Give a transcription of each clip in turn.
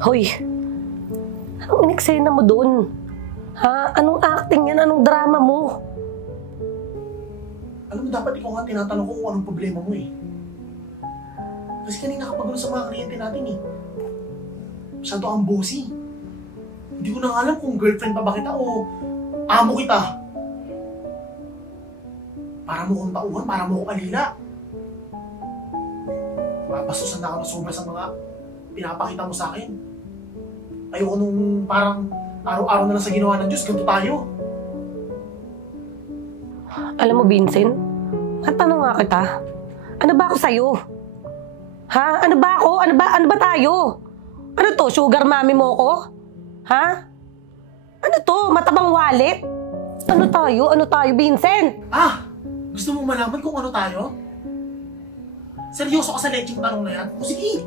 Hoy, anong ineksena mo doon? Ha? Anong acting yan? Anong drama mo? Alam mo, dapat ikaw nga tinatanong ko kung anong problema mo eh. Kasi kanina kapagulo sa mga kliyente natin eh. Masyado kang bossy. Hindi ko na alam kung girlfriend pa ba kita o amo kita. Para mo kong tauhan, para mo kong alila. Mabastusan na ako na sobra sa mga pinapakita mo sa akin. Ayoko nung parang araw-araw na lang sa ginawa ng Diyos, ganito tayo. Alam mo, Vincent, matanong nga kita. Ano ba ako sa'yo? Ha? Ano ba ako? Ano ba tayo? Ano to? Sugar mommy mo ko? Ha? Ano to? Matabang wallet? Ano tayo? Ano tayo, Vincent? Gusto mong malaman kung ano tayo? Seryoso ka sa lecheng tanong na yan? O sige!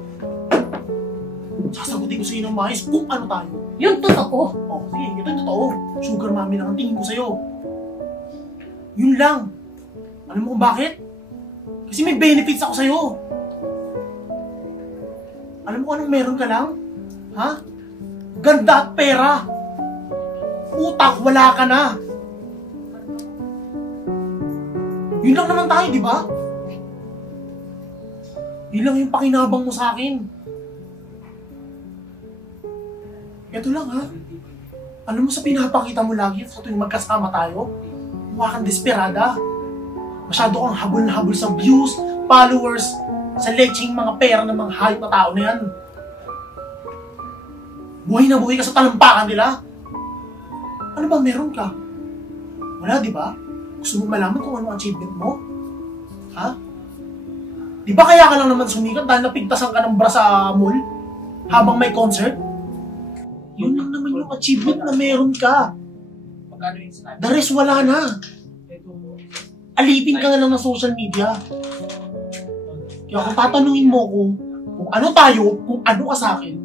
Sasagutin ko sa'yo ng maayos kung ano tayo. Yung totoo. Sige, ito yung totoo. Sugar mommy lang ang tingin ko sa'yo. Yun lang. Alam mo kung bakit? Kasi may benefits ako sa'yo. Alam mo kung anong meron ka lang? Ha? Ganda at pera. Utak, wala ka na. Yun lang naman tayo, di ba? Yun lang yung pakinabang mo sa akin. Ito lang ha. Alam mo sa pinapakita mo lagi sa tuwing magkasama tayo, mukha kang desperada. Masyado kang habol na habol sa views, followers, sa leching mga pera ng mga hayop na tao na yan. Buhay na buhay ka sa talampakan nila. Ano ba meron ka? Wala, di ba? Gusto mo malaman kung ano ang achievement mo? Ha? Di ba kaya ka lang naman sumikat dahil napigtasan ka ng bra sa mall habang may concert? Yun lang naman yung achievement na meron ka. The rest wala na. Alipin ka na lang ng social media. Kaya kung tatanungin mo kung ano tayo, kung ano ka sa akin,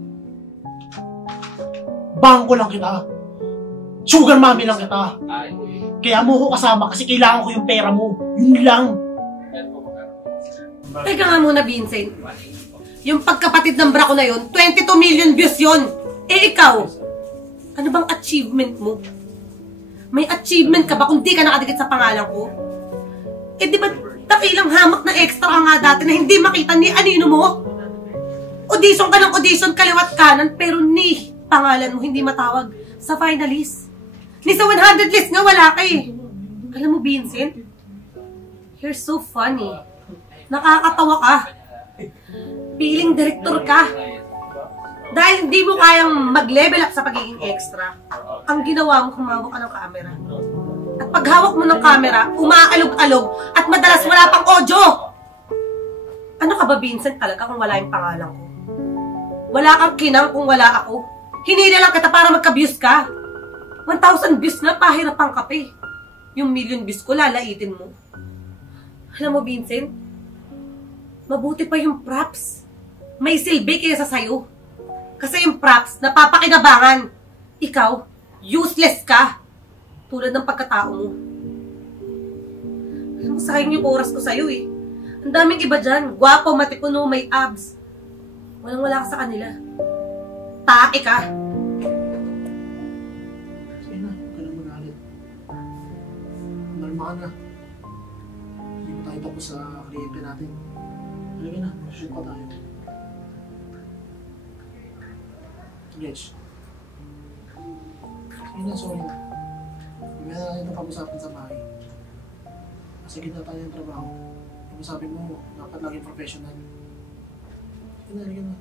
bangko lang kita. Sugar mommy lang kita. Kaya mo ko kasama kasi kailangan ko yung pera mo. Yun lang. Teka nga muna, Vincent. Yung pagkapatid ng bra ko na yun, 22 million views yun. Eh ikaw, ano bang achievement mo? May achievement ka ba kung di ka nakadikit sa pangalan ko? Eh di ba takilang hamak na extra ka nga dati na hindi makita ni anino mo? Audition ka ng audition, kaliwat kanan, pero ni pangalan mo hindi matawag sa finalist. Ni sa 100 list nga wala ka eh. Alam mo, Vincent, you're so funny. Nakakatawa ka. Feeling director ka. Dahil hindi mo kayang mag-level up sa pagiging extra, ang ginawa mo, humawak ka ng camera. At pag hawak mo ng camera, umaalog-alog at madalas wala pang audio. Ano ka ba, Vincent, talaga kung wala yung pangalan ko? Wala kang kinang kung wala ako. Hinila lang kita para magka-views ka. 1,000 views na, pahirapan ka pa eh. Yung million views ko, lalaitin mo. Alam mo, Vincent, mabuti pa yung props. May silbi kaysa sa'yo. Kasi yung props, napapakinabangan. Ikaw, useless ka. Tulad ng pagkatao mo. Alam mo, sayang yung oras ko sa'yo eh. Ang daming iba dyan. Gwapo, matipuno, may abs. Walang-wala ka sa kanila. Tae ka. Sige na, huwag ka na magalit. Normal na. Hindi mo tayo tapos sa kliyente natin. Halika na, shoot pa tayo. Yes. Sige na, sorry na. Hindi na natin ito pag-usapan sa bahay. Kasi kita tayo ng trabaho. Yung sabi mo, dapat laging professional. Sige na, halika na.